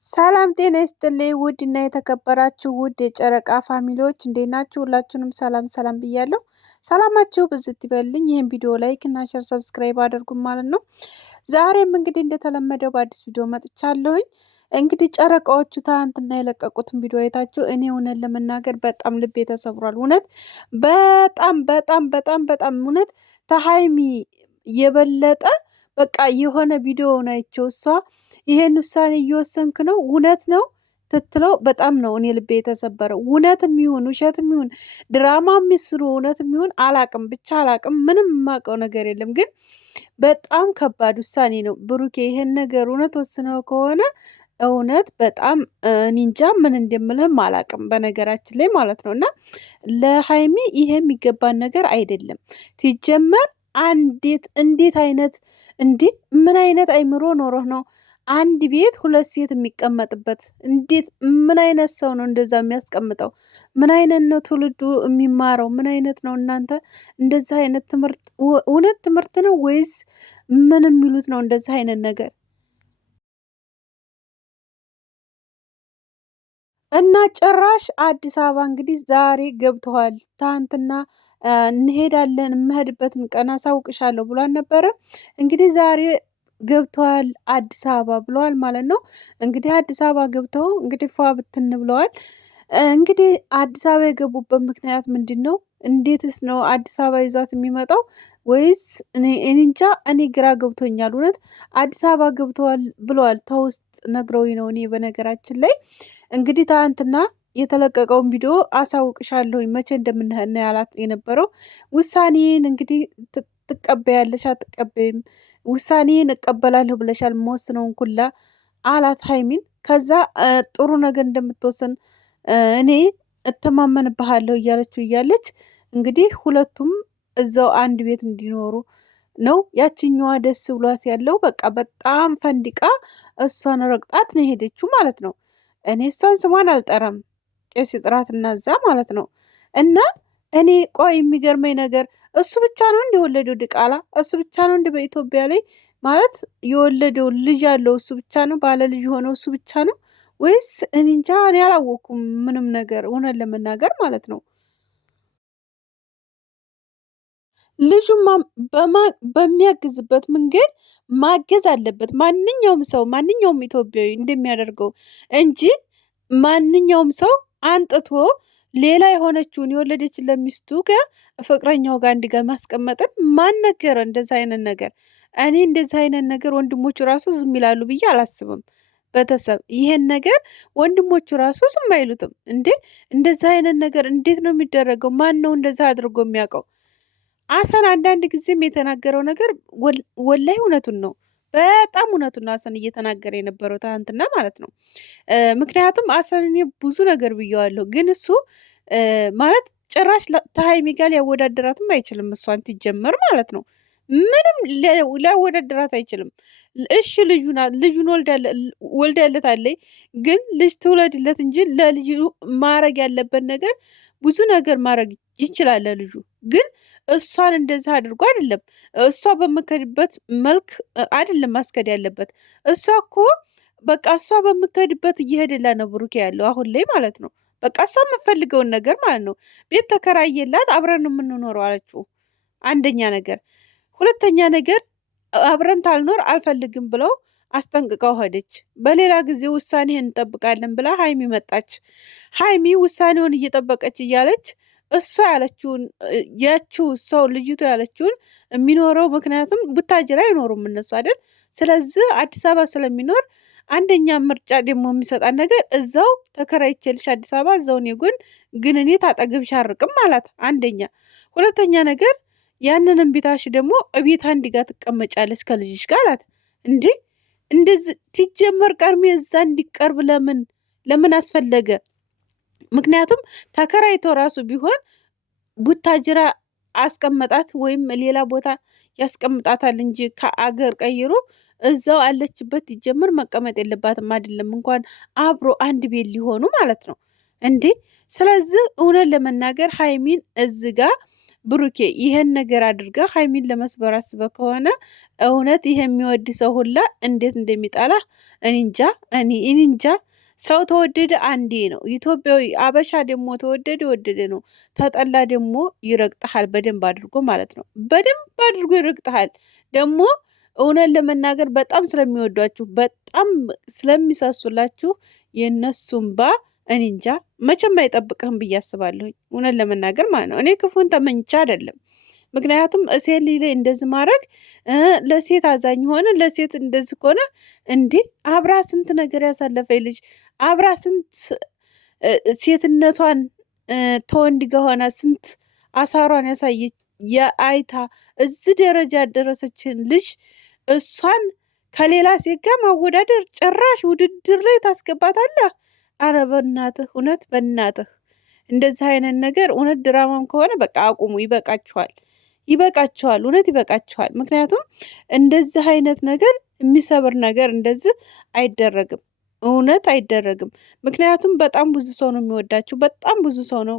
ሰላም ጤና ይስጥልኝ ውድና የተከበራችሁ ውድ የጨረቃ ፋሚሊዎች እንዴት ናችሁ? ሁላችሁንም ሰላም ብያለሁ። ሰላማችሁ ብዝት ይበልኝ። ይህን ቪዲዮ ላይክ እና ሼር ሰብስክራይብ አድርጉ ማለት ነው። ዛሬም እንግዲህ እንደተለመደው በአዲስ ቪዲዮ መጥቻለሁኝ። እንግዲህ ጨረቃዎቹ ትናንትና የለቀቁትን ቪዲዮ አይታችሁ እኔ እውነት ለመናገር በጣም ልቤ ተሰብሯል። እውነት በጣም እውነት ተሀይሚ የበለጠ በቃ የሆነ ቪዲዮ ናቸው። እሷ ይሄን ውሳኔ እየወሰንክ ነው እውነት ነው ትትለው በጣም ነው እኔ ልቤ የተሰበረው። እውነትም ይሁን ውሸትም ይሁን ድራማ የሚስሩ እውነትም ይሁን አላቅም፣ ብቻ አላቅም። ምንም የማውቀው ነገር የለም። ግን በጣም ከባድ ውሳኔ ነው ብሩኬ። ይሄን ነገር እውነት ወስነው ከሆነ እውነት በጣም ኒንጃ ምን እንደምልህም አላቅም፣ በነገራችን ላይ ማለት ነው። እና ለሀይሚ ይሄ የሚገባን ነገር አይደለም ሲጀመር። እንዴት አይነት እንዴ ምን አይነት አይምሮ ኖሮህ ነው አንድ ቤት ሁለት ሴት የሚቀመጥበት? እንዴት ምን አይነት ሰው ነው እንደዛ የሚያስቀምጠው? ምን አይነት ነው ትውልዱ የሚማረው? ምን አይነት ነው እናንተ? እንደዛ አይነት ትምህርት እውነት ትምህርት ነው ወይስ ምን የሚሉት ነው እንደዛ አይነት ነገር? እና ጭራሽ አዲስ አበባ እንግዲህ ዛሬ ገብተዋል። ትናንትና እንሄዳለን የምሄድበትን ቀን አሳውቅሻለሁ ብሏል ነበረ። እንግዲህ ዛሬ ገብተዋል አዲስ አበባ ብለዋል ማለት ነው። እንግዲህ አዲስ አበባ ገብተው እንግዲህ ፏ ብትን ብለዋል። እንግዲህ አዲስ አበባ የገቡበት ምክንያት ምንድን ነው? እንዴትስ ነው አዲስ አበባ ይዟት የሚመጣው? ወይስ እኔ እንጃ። እኔ ግራ ገብቶኛል እውነት። አዲስ አበባ ገብተዋል ብለዋል ተውስጥ ነግረውኝ ነው። እኔ በነገራችን ላይ እንግዲህ ትናንትና የተለቀቀውን ቪዲዮ አሳውቅሻለሁኝ መቼ እንደምንሄድ ያላት የነበረው። ውሳኔን እንግዲህ ትቀበያለሽ አትቀበይም? ውሳኔን እቀበላለሁ ብለሻል፣ መወስነውን ኩላ አላት ሀይሚን። ከዛ ጥሩ ነገር እንደምትወስን እኔ እተማመንብሃለሁ እያለችው እያለች እንግዲህ ሁለቱም እዛው አንድ ቤት እንዲኖሩ ነው። ያችኛዋ ደስ ብሏት ያለው በቃ በጣም ፈንዲቃ እሷን ረግጣት ነው የሄደችው ማለት ነው። እኔ እሷን ስሟን አልጠራም፣ ቄስ ጥራትና እዛ ማለት ነው። እና እኔ ቆይ የሚገርመኝ ነገር እሱ ብቻ ነው የወለደው ድቃላ? እሱ ብቻ ነው በኢትዮጵያ ላይ ማለት የወለደው ልጅ ያለው እሱ ብቻ ነው? ባለ ልጅ የሆነው እሱ ብቻ ነው ወይስ? እኔ እንጃ፣ እኔ አላወኩም ምንም ነገር እውነት ለመናገር ማለት ነው። ልጁማ በሚያግዝበት መንገድ ማገዝ አለበት። ማንኛውም ሰው ማንኛውም ኢትዮጵያዊ እንደሚያደርገው እንጂ ማንኛውም ሰው አንጥቶ ሌላ የሆነችውን የወለደችን ለሚስቱ ጋር ፍቅረኛው ጋር እንዲጋ ማስቀመጥን ማን ነገረ? እንደዛ አይነት ነገር እኔ እንደዛ አይነት ነገር ወንድሞቹ ራሱ ዝም ይላሉ ብዬ አላስብም። ቤተሰብ ይሄን ነገር ወንድሞቹ ራሱ ዝም አይሉትም እንዴ? እንደዛ አይነት ነገር እንዴት ነው የሚደረገው? ማን ነው እንደዛ አድርጎ የሚያውቀው? አሰን አንዳንድ ጊዜም የተናገረው ነገር ወላይ እውነቱን ነው። በጣም እውነቱን ነው አሰን እየተናገረ የነበረው ትናንትና ማለት ነው። ምክንያቱም አሰን እኔ ብዙ ነገር ብየዋለሁ፣ ግን እሱ ማለት ጭራሽ ተሀይሚ ጋር ሊያወዳደራትም አይችልም። እሷን ትጀመር ማለት ነው ምንም ሊያወዳደራት አይችልም። እሺ ልጁን ወልዳለታለች፣ ግን ልጅ ትውለድለት እንጂ ለልጁ ማድረግ ያለበት ነገር ብዙ ነገር ማድረግ ይችላል ልጁ። ግን እሷን እንደዛ አድርጎ አይደለም፣ እሷ በምከድበት መልክ አይደለም ማስከድ ያለበት። እሷ እኮ በቃ እሷ በምከድበት እየሄደላ ነው ብሩኬ ያለው አሁን ላይ ማለት ነው። በቃ እሷ የምፈልገውን ነገር ማለት ነው። ቤት ተከራየላት፣ አብረን ነው የምንኖረው አለችው። አንደኛ ነገር። ሁለተኛ ነገር አብረን ታልኖር አልፈልግም ብለው አስጠንቅቀው ሄደች። በሌላ ጊዜ ውሳኔህን እንጠብቃለን ብላ ሀይሚ መጣች። ሀይሚ ውሳኔውን እየጠበቀች እያለች እሷ ያለችውን ያችው ሰው ልጅቱ ያለችውን የሚኖረው ምክንያቱም ቡታጅራ አይኖሩም እነሱ አይደል? ስለዚህ አዲስ አበባ ስለሚኖር አንደኛ ምርጫ ደግሞ የሚሰጣን ነገር እዛው ተከራይቼልሽ አዲስ አበባ እዛው እኔ ጎን ግን እኔ ታጠገብሽ አርቅም አላት። አንደኛ። ሁለተኛ ነገር ያንንም ቤታሽ ደግሞ እቤት አንድ ጋር ትቀመጫለች ከልጅሽ ጋር አላት። እንዴ እንደዚህ ትጀመር ቀርሜ እዛ እንዲቀርብ ለምን አስፈለገ? ምክንያቱም ተከራይቶ ራሱ ቢሆን ቡታጅራ አስቀመጣት ወይም ሌላ ቦታ ያስቀምጣታል እንጂ ከአገር ቀይሮ እዛው አለችበት ይጀምር መቀመጥ የለባትም። አይደለም እንኳን አብሮ አንድ ቤት ሊሆኑ ማለት ነው እንዴ። ስለዚህ እውነት ለመናገር ሀይሚን እዚ ጋ ብሩኬ ይሄን ነገር አድርገህ ሀይሚን ለመስበር አስበህ ከሆነ እውነት ይሄ የሚወድ ሰው ሁላ እንዴት እንደሚጠላ እኔ እንጃ። እኔ እንጃ። ሰው ተወደደ አንዴ ነው። ኢትዮጵያዊ አበሻ ደግሞ ተወደደ ወደደ ነው። ተጠላ ደግሞ ይረግጥሃል በደንብ አድርጎ ማለት ነው። በደንብ አድርጎ ይረግጥሃል ደግሞ እውነት ለመናገር በጣም ስለሚወዷችሁ በጣም ስለሚሳሱላችሁ የእነሱም እኔ እንጃ መቼም አይጠብቅህም ብዬ አስባለሁኝ። እውነት ለመናገር ማለት ነው። እኔ ክፉን ተመኝቼ አይደለም። ምክንያቱም ሴት ልጅ ላይ እንደዚህ ማድረግ ለሴት አዛኝ ሆነ ለሴት እንደዚህ ከሆነ እንዴ አብራ ስንት ነገር ያሳለፈ ልጅ አብራ ስንት ሴትነቷን ተወንድ ጋር ሆና ስንት አሳሯን ያሳየች የአይታ እዚህ ደረጃ ያደረሰችን ልጅ እሷን ከሌላ ሴት ጋር ማወዳደር ጭራሽ ውድድር ላይ ታስገባታለህ? አረ በእናትህ እውነት በእናትህ እንደዚህ አይነት ነገር እውነት ድራማም ከሆነ በቃ አቁሙ። ይበቃችኋል፣ ይበቃችኋል፣ እውነት ይበቃችኋል። ምክንያቱም እንደዚህ አይነት ነገር የሚሰብር ነገር እንደዚህ አይደረግም፣ እውነት አይደረግም። ምክንያቱም በጣም ብዙ ሰው ነው የሚወዳችሁ፣ በጣም ብዙ ሰው ነው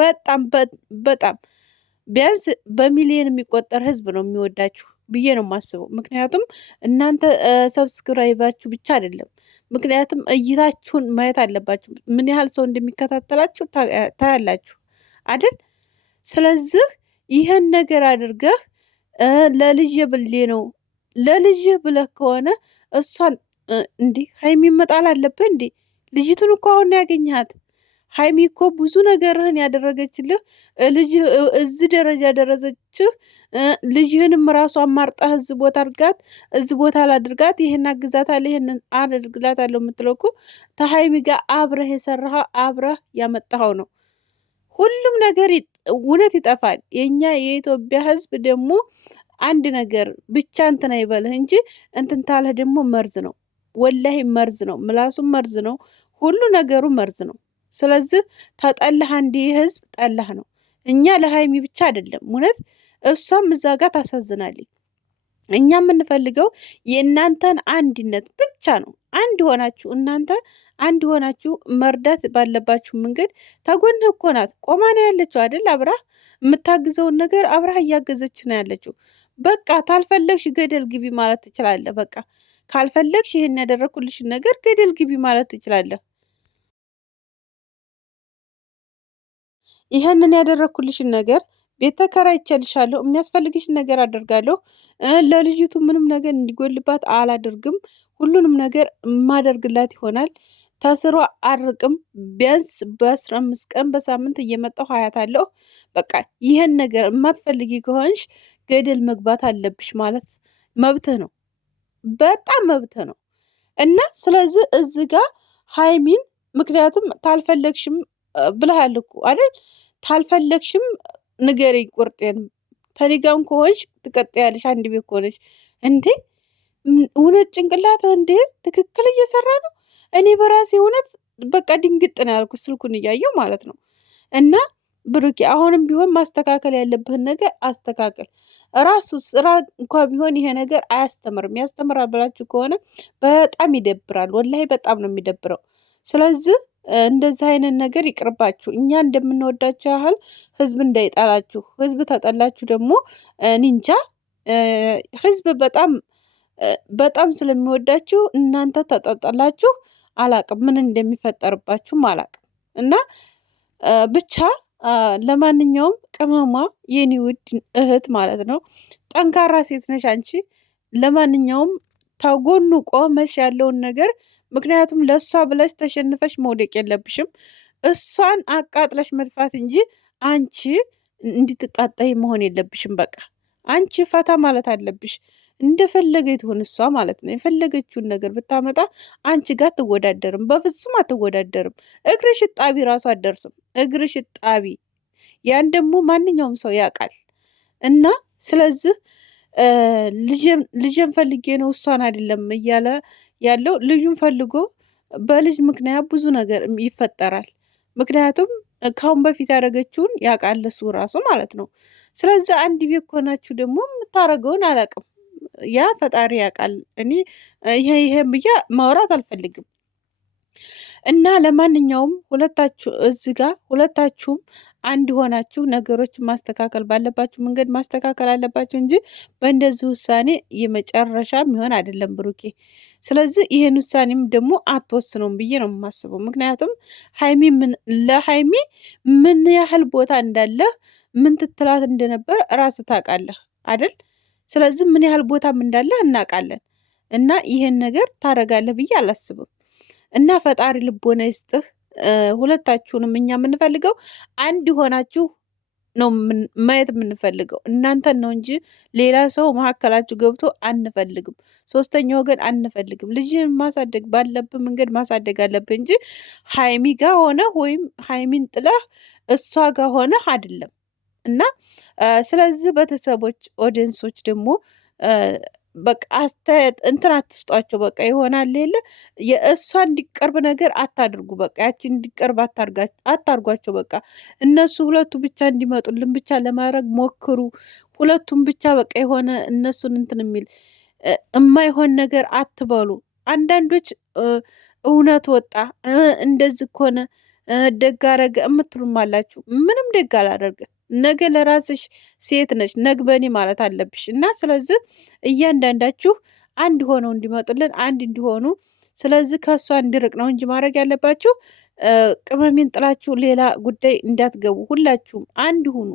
በጣም በጣም ቢያንስ በሚሊዮን የሚቆጠር ህዝብ ነው የሚወዳችሁ ብዬ ነው የማስበው። ምክንያቱም እናንተ ሰብስክራይባችሁ ብቻ አይደለም፣ ምክንያቱም እይታችሁን ማየት አለባችሁ። ምን ያህል ሰው እንደሚከታተላችሁ ታያላችሁ አይደል? ስለዚህ ይህን ነገር አድርገህ ለልጅ ብሌ ነው ለልጅ ብለህ ከሆነ እሷን እንዲህ ሀይሚ መጣል አለብህ እንዴ? ልጅቱን እኮ አሁን ያገኘሃት ሀይሚ እኮ ብዙ ነገርህን ያደረገችልህ ልጅ እዚህ ደረጃ ያደረሰችህ ልጅህንም ራሱ አማርጣህ እዚህ ቦታ አድርጋት እዚህ ቦታ ላድርጋት ይህን አግዛታለሁ ይህን አድርግላታለሁ የምትለው እኮ ከሀይሚ ጋር አብረህ የሰራኸው አብረህ ያመጣኸው ነው። ሁሉም ነገር እውነት ይጠፋል። የኛ የኢትዮጵያ ህዝብ ደግሞ አንድ ነገር ብቻ እንትን አይበልህ እንጂ እንትን ታለህ ደግሞ መርዝ ነው። ወላሂ መርዝ ነው። ምላሱም መርዝ ነው። ሁሉ ነገሩ መርዝ ነው። ስለዚህ ተጠላህ አንድ ህዝብ ጠላህ ነው። እኛ ለሀይሚ ብቻ አይደለም እውነት እሷም እዛ ጋር ታሳዝናለች። እኛ የምንፈልገው የእናንተን አንድነት ብቻ ነው። አንድ ሆናችሁ እናንተ አንድ ሆናችሁ መርዳት ባለባችሁ መንገድ ተጎንህ እኮ ናት ቆማ ነው ያለችው አይደል? አብራህ የምታግዘውን ነገር አብራህ እያገዘች ነው ያለችው። በቃ ታልፈለግሽ ገደል ግቢ ማለት ትችላለህ። በቃ ካልፈለግሽ ይሄን ያደረኩልሽን ነገር ገደል ግቢ ማለት ትችላለህ። ይህንን ያደረኩልሽን ነገር ቤት ተከራይቼልሻለሁ፣ የሚያስፈልግሽን ነገር አደርጋለሁ። ለልጅቱ ምንም ነገር እንዲጎልባት አላደርግም። ሁሉንም ነገር የማደርግላት ይሆናል። ተስሮ አርቅም። ቢያንስ በ15 ቀን በሳምንት እየመጣሁ አያታለሁ። በቃ ይህን ነገር የማትፈልጊ ከሆንሽ ገደል መግባት አለብሽ ማለት መብትህ ነው፣ በጣም መብትህ ነው። እና ስለዚህ እዚህ ጋር ሀይሚን ምክንያቱም ታልፈለግሽም ብለሃል እኮ አይደል? ታልፈለግሽም ንገሪኝ ቁርጤን ተኒጋም ከሆንሽ ትቀጥያለሽ። አንድ ቤት ከሆነች እንዴ እውነት ጭንቅላትህ እንዴ ትክክል እየሰራ ነው። እኔ በራሴ እውነት በቃ ድንግጥ ነው ያልኩት ስልኩን እያየው ማለት ነው። እና ብሩኬ አሁንም ቢሆን ማስተካከል ያለብህን ነገር አስተካከል። ራሱ ስራ እንኳ ቢሆን ይሄ ነገር አያስተምርም። ያስተምራል ብላችሁ ከሆነ በጣም ይደብራል። ወላሂ በጣም ነው የሚደብረው። ስለዚህ እንደዚህ አይነት ነገር ይቅርባችሁ። እኛ እንደምንወዳችሁ ያህል ህዝብ እንዳይጠላችሁ። ህዝብ ተጠላችሁ ደግሞ ኒንጃ ህዝብ በጣም ስለሚወዳችሁ እናንተ ተጠጠላችሁ አላቅም ምን እንደሚፈጠርባችሁም አላቅም። እና ብቻ ለማንኛውም ቅመሟ የኔ ውድ እህት ማለት ነው ጠንካራ ሴት ነሽ አንቺ። ለማንኛውም ተጎኑ ቆመሽ ያለውን ነገር ምክንያቱም ለእሷ ብለሽ ተሸንፈሽ መውደቅ የለብሽም። እሷን አቃጥለሽ መድፋት እንጂ አንቺ እንድትቃጠይ መሆን የለብሽም። በቃ አንቺ ፈታ ማለት አለብሽ። እንደፈለገ ትሆን እሷ ማለት ነው። የፈለገችውን ነገር ብታመጣ አንቺ ጋር አትወዳደርም፣ በፍጹም አትወዳደርም። እግርሽ ጣቢ ራሱ አትደርስም። እግርሽ ጣቢ ያን ደግሞ ማንኛውም ሰው ያውቃል። እና ስለዚህ ልጅን ፈልጌ ነው እሷን አይደለም እያለ ያለው ልጁን ፈልጎ በልጅ ምክንያት ብዙ ነገር ይፈጠራል። ምክንያቱም ካሁን በፊት ያደረገችውን ያውቃል እሱ ራሱ ማለት ነው። ስለዚህ አንድ ቤት ከሆናችሁ ደግሞ የምታደርገውን አላውቅም፣ ያ ፈጣሪ ያውቃል። እኔ ይሄ ብዬ ማውራት አልፈልግም። እና ለማንኛውም ሁለታችሁም አንድ ሆናችሁ ነገሮችን ማስተካከል ባለባችሁ መንገድ ማስተካከል አለባችሁ እንጂ በእንደዚህ ውሳኔ የመጨረሻ የሚሆን አይደለም ብሩኬ። ስለዚህ ይሄን ውሳኔም ደግሞ አትወስነውም ብዬ ነው የማስበው። ምክንያቱም ለሀይሚ ምን ያህል ቦታ እንዳለህ ምን ትትላት እንደነበር ራስህ ታውቃለህ አይደል? ስለዚህ ምን ያህል ቦታም እንዳለህ እናውቃለን። እና ይሄን ነገር ታደርጋለህ ብዬ አላስብም። እና ፈጣሪ ልቦና ይስጥህ። ሁለታችሁንም እኛ የምንፈልገው አንድ ሆናችሁ ነው ማየት የምንፈልገው እናንተን ነው እንጂ ሌላ ሰው መካከላችሁ ገብቶ አንፈልግም። ሶስተኛ ወገን አንፈልግም። ልጅን ማሳደግ ባለብህ መንገድ ማሳደግ አለብህ እንጂ ሀይሚ ጋር ሆነህ ወይም ሀይሚን ጥለህ እሷ ጋር ሆነህ አይደለም። እና ስለዚህ ቤተሰቦች ኦዲየንሶች ደግሞ በቃ አስተያየት እንትን አትስጧቸው። በቃ ይሆናል የለ የእሷ እንዲቀርብ ነገር አታድርጉ። በቃ ያችን እንዲቀርብ አታርጓቸው። በቃ እነሱ ሁለቱ ብቻ እንዲመጡልን ብቻ ለማድረግ ሞክሩ። ሁለቱም ብቻ በቃ የሆነ እነሱን እንትን የሚል የማይሆን ነገር አትበሉ። አንዳንዶች እውነት ወጣ እንደዚህ ከሆነ ደግ አረገ የምትሉም አላችሁ። ምንም ደግ አላደርገ ነገ ለራስሽ ሴት ነች ነግበኔ ማለት አለብሽ። እና ስለዚህ እያንዳንዳችሁ አንድ ሆነው እንዲመጡልን አንድ እንዲሆኑ ስለዚህ ከእሷ እንዲርቅ ነው እንጂ ማድረግ ያለባችሁ ቅመሜን ጥላችሁ ሌላ ጉዳይ እንዳትገቡ። ሁላችሁም አንድ ሁኑ።